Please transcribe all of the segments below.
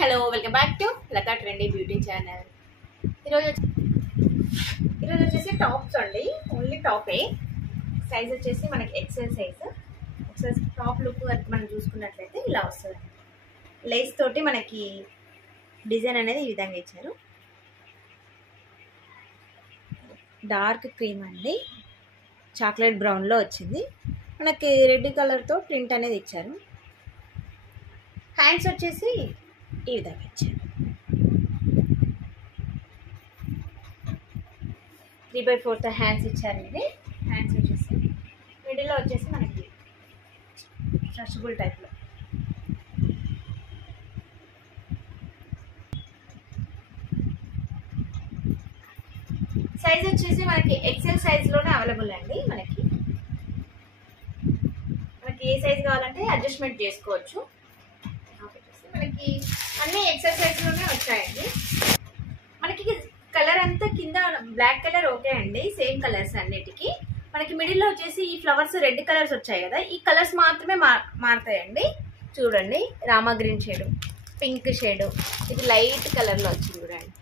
Hello welcome back to Latha trendy beauty channel. ఈరోజు వచ్చేసి tops అండి, ఓన్లీ టాపే. సైజ్ వచ్చేసి మనకి ఎక్సెల్ సైజ్. ఒకసారి టాప్ లుక్ మనం చూసుకున్నట్లయితే ఇలా వస్తుంది. లేస్ తోటి మనకి డిజైన్ అనేది ఈ విధంగా ఇచ్చారు. డార్క్ క్రీమ్ అండి, చాక్లెట్ బ్రౌన్లో వచ్చింది. మనకి రెడ్ కలర్తో ప్రింట్ అనేది ఇచ్చారు. హ్యాండ్స్ వచ్చేసి ఈ విధంగా ఇచ్చారు. 3/4 హ్యాండ్స్ ఇచ్చారండి. హ్యాండ్స్ వచ్చేసి మిడిల్లో వచ్చేసి మనకి స్ట్రెచబుల్ టైప్లో. సైజ్ వచ్చేసి మనకి ఎక్సెల్ సైజ్లోనే అవైలబుల్ అండి. మనకి ఏ సైజ్ కావాలంటే అడ్జస్ట్మెంట్ చేసుకోవచ్చు. మనకి అన్ని ఎక్సెల్ సైజ్లోనే వచ్చాయండి. మనకి కలర్ అంతా కింద బ్లాక్ కలర్ ఓకే అండి, సేమ్ కలర్స్ అన్నిటికీ. మనకి మిడిల్లో వచ్చేసి ఈ ఫ్లవర్స్ రెడ్ కలర్స్ వచ్చాయి కదా, ఈ కలర్స్ మాత్రమే మారుతాయండి. చూడండి, Rama green shade, pink shade, ఇది లైట్ కలర్లో వచ్చింది చూడండి.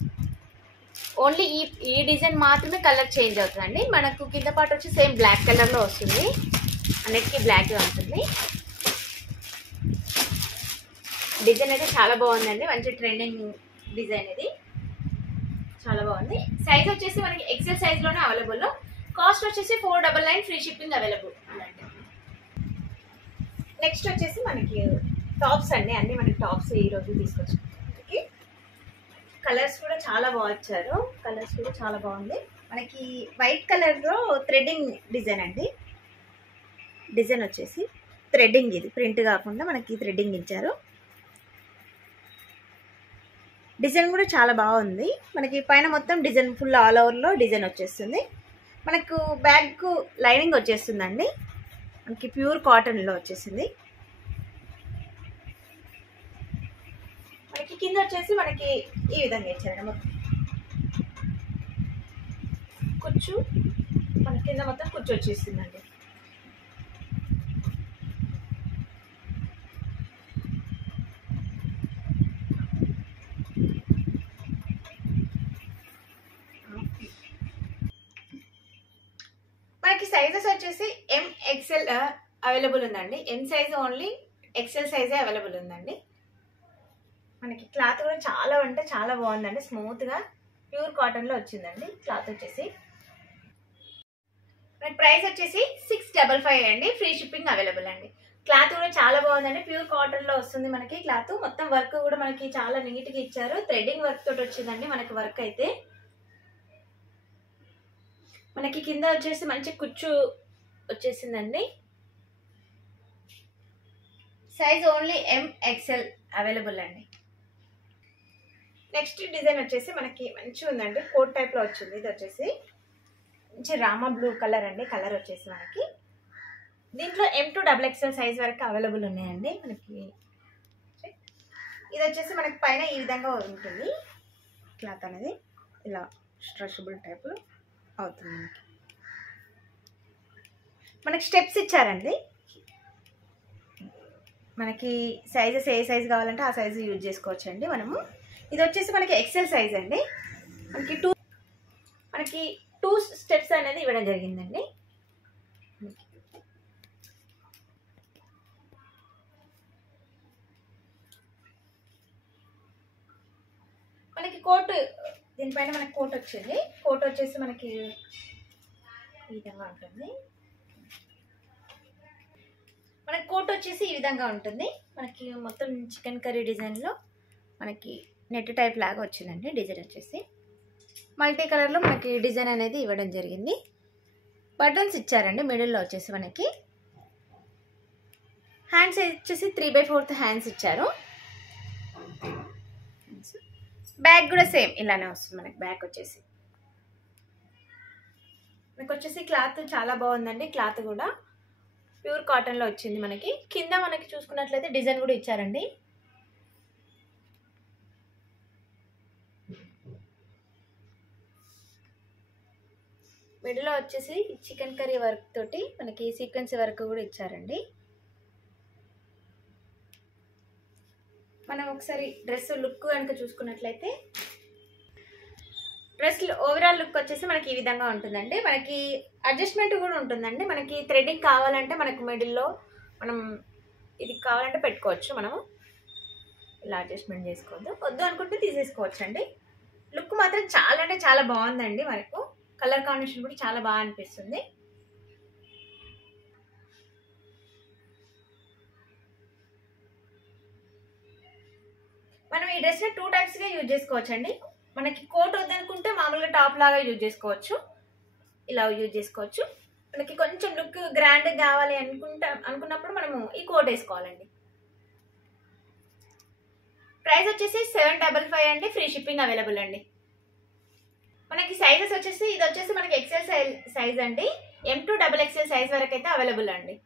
ఓన్లీ ఈ డిజైన్ మాత్రమే కలర్ చేంజ్ అవుతుందండి. మనకు కింద పాటు వచ్చి సేమ్ బ్లాక్ కలర్లో వస్తుంది, అన్నిటికీ బ్లాక్ ఉంటుంది. డిజైన్ అయితే చాలా బాగుందండి, మంచి ట్రెండింగ్ డిజైన్ ఇది, చాలా బాగుంది. సైజ్ వచ్చేసి మనకి ఎక్సెల్ సైజ్లోనే అవైలబుల్. కాస్ట్ వచ్చేసి 499, ఫ్రీ షిప్పింగ్ అవైలబుల్. నెక్స్ట్ వచ్చేసి మనకి టాప్స్ అండి, అన్ని మనకి టాప్స్ ఈరోజు తీసుకొచ్చాం. కలర్స్ కూడా చాలా బాగా వచ్చారు, కలర్స్ కూడా చాలా బాగుంది. మనకి వైట్ కలర్లో థ్రెడ్డింగ్ డిజైన్ అండి. డిజైన్ వచ్చేసి థ్రెడ్డింగ్, ఇది ప్రింట్ కాకుండా మనకి థ్రెడ్డింగ్ ఇచ్చారు. డిజైన్ కూడా చాలా బాగుంది. మనకి పైన మొత్తం డిజైన్ ఫుల్ ఆల్ ఓవర్లో డిజైన్ వచ్చేస్తుంది. మనకు బ్యాగ్ లైనింగ్ వచ్చేస్తుందండి, మనకి ప్యూర్ కాటన్లో వచ్చేసింది. మనకి కింద వచ్చేసి మనకి ఈ విధంగా ఇచ్చారండి, మొత్తం కుచ్చు, మనకి కింద మొత్తం కుచ్చు వచ్చేస్తుందండి. మనకి సైజెస్ వచ్చేసి MXL అవైలబుల్ ఉందండి. ఎం సైజ్ ఓన్లీ, ఎక్సెల్ సైజే అవైలబుల్ ఉందండి. మనకి క్లాత్ కూడా చాలా అంటే చాలా బాగుందండి, స్మూత్గా ప్యూర్ కాటన్లో వచ్చిందండి క్లాత్ వచ్చేసి. మనకి ప్రైస్ వచ్చేసి 655 అండి, ఫ్రీ షిప్పింగ్ అవైలబుల్ అండి. క్లాత్ కూడా చాలా బాగుందండి, ప్యూర్ కాటన్లో వస్తుంది మనకి క్లాత్. మొత్తం వర్క్ కూడా మనకి చాలా నీట్గా ఇచ్చారు, థ్రెడ్డింగ్ వర్క్ తోటి వచ్చిందండి మనకి వర్క్ అయితే. మనకి కింద వచ్చేసి మంచి కుచ్చు వచ్చేసిందండి. సైజ్ ఓన్లీ MXL అవైలబుల్ అండి. నెక్స్ట్ డిజైన్ వచ్చేసి మనకి మంచిగా ఉందండి, కోట్ టైప్లో వచ్చింది. ఇది వచ్చేసి మంచి రామా బ్లూ కలర్ అండి, కలర్ వచ్చేసి మనకి దీంట్లో M to XXL సైజ్ వరకు అవైలబుల్ ఉన్నాయండి మనకి. ఇది వచ్చేసి మనకి పైన ఈ విధంగా ఉంటుంది క్లాత్ అనేది, ఇలా స్ట్రెచబుల్ టైప్లో అవుతుంది. మనకి స్టెప్స్ ఇచ్చారండి, మనకి సైజెస్ ఏ సైజ్ కావాలంటే ఆ సైజు యూజ్ చేసుకోవచ్చు అండి మనము. ఇది వచ్చేసి మనకి ఎక్సెల్ సైజ్ అండి. మనకి టూ స్టెప్స్ అనేది ఇవ్వడం జరిగిందండి. మనకి కోట్, దీనిపైన మనకి కోట్ వచ్చింది. కోట్ వచ్చేసి మనకి ఈ విధంగా ఉంటుంది. మనకి కోట్ వచ్చేసి ఈ విధంగా ఉంటుంది. మనకి మొత్తం చికెన్ కర్రీ డిజైన్లో మనకి నెట్ టైప్ లాగా వచ్చిందండి. డిజైన్ వచ్చేసి మల్టీ కలర్లో మనకి డిజైన్ అనేది ఇవ్వడం జరిగింది. బటన్స్ ఇచ్చారండి మిడిల్లో వచ్చేసి. మనకి హ్యాండ్స్ వచ్చేసి 3/4 హ్యాండ్స్ ఇచ్చారు. బ్యాగ్ కూడా సేమ్ ఇలానే వస్తుంది మనకి. బ్యాగ్ వచ్చేసి మనకు వచ్చేసి క్లాత్ చాలా బాగుందండి, క్లాత్ కూడా ప్యూర్ కాటన్లో వచ్చింది మనకి. కింద మనకి చూసుకున్నట్లయితే డిజైన్ కూడా ఇచ్చారండి. మిడిల్లో వచ్చేసి చికెన్ కర్రీ వర్క్ తోటి మనకి సీక్వెన్స్ వర్క్ కూడా ఇచ్చారండి. మనం ఒకసారి డ్రెస్ లుక్ కనుక చూసుకున్నట్లయితే డ్రెస్ ఓవరాల్ లుక్ వచ్చేసి మనకి ఈ విధంగా ఉంటుందండి. మనకి అడ్జస్ట్మెంట్ కూడా ఉంటుందండి. మనకి థ్రెడ్డింగ్ కావాలంటే మనకు మిడిల్లో మనం ఇది కావాలంటే పెట్టుకోవచ్చు. మనము ఇలా అడ్జస్ట్మెంట్ చేసుకోవద్దు, వద్దు అనుకుంటే తీసేసుకోవచ్చు అండి. లుక్ మాత్రం చాలా అంటే చాలా బాగుందండి. మనకు కలర్ కాంబినేషన్ కూడా చాలా బాగా అనిపిస్తుంది. మనం ఈ డ్రెస్ని 2 టైప్స్గా యూజ్ చేసుకోవచ్చు అండి. మనకి కోట్ వద్దనుకుంటే మామూలుగా టాప్ లాగా యూజ్ చేసుకోవచ్చు, ఇలా యూజ్ చేసుకోవచ్చు. మనకి కొంచెం లుక్ గ్రాండ్ కావాలి అనుకున్నప్పుడు మనము ఈ కోట్ వేసుకోవాలండి. ప్రైస్ వచ్చేసి 755 అండి. ఫ్రీ షిప్పింగ్ అవైలబుల్ అండి. మనకి సైజెస్ వచ్చేసి ఇది వచ్చేసి మనకి XL సైజ్ అండి. M to XXL సైజ్ వరకు అయితే అవైలబుల్ అండి.